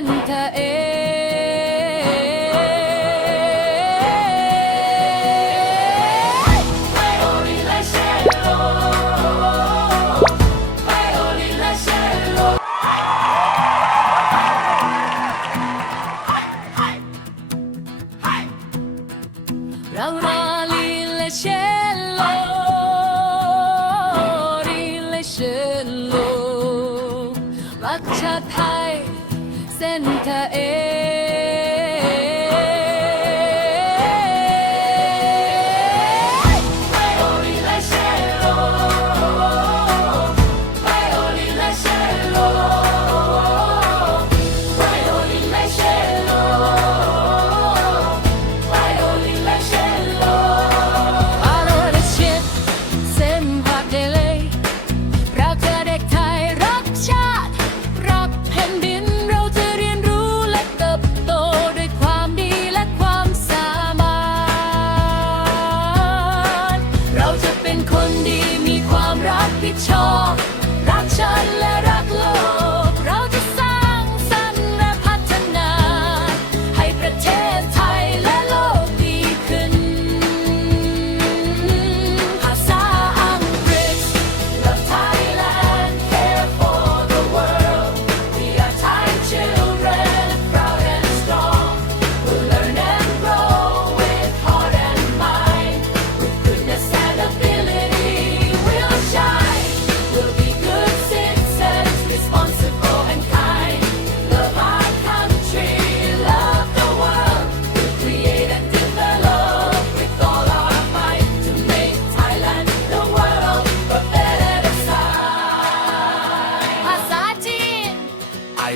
นเธอเอง เส้นเธอเอ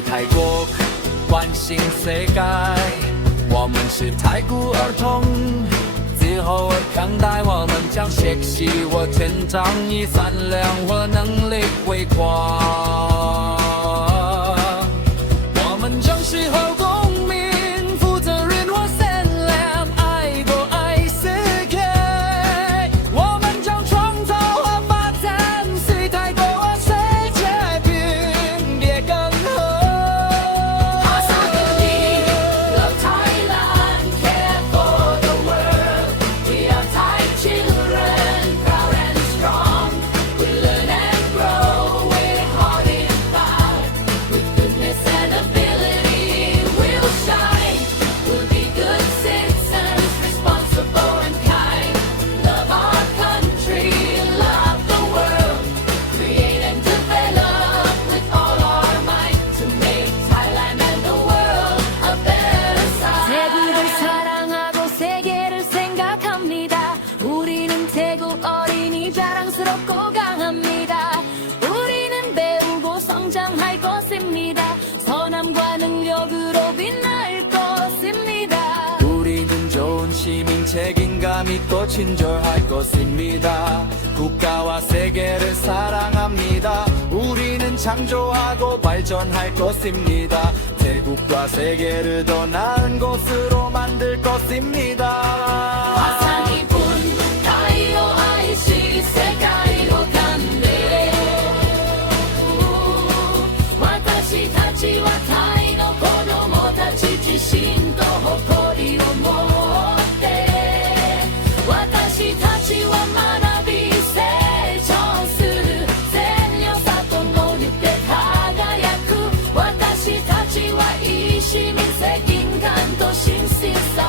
太过关心世界，我们是太古儿童。最后，看待我们将学习，我成长以善良，和能力为光。 믿고 친절할 것입니다. 국가와 세계를 사랑합니다. 우리는 창조하고 발전할 것입니다. 대국과 세계를 더 나은 곳으로 만들 것입니다. 화상이 분, 다이오 아이시 세계. see some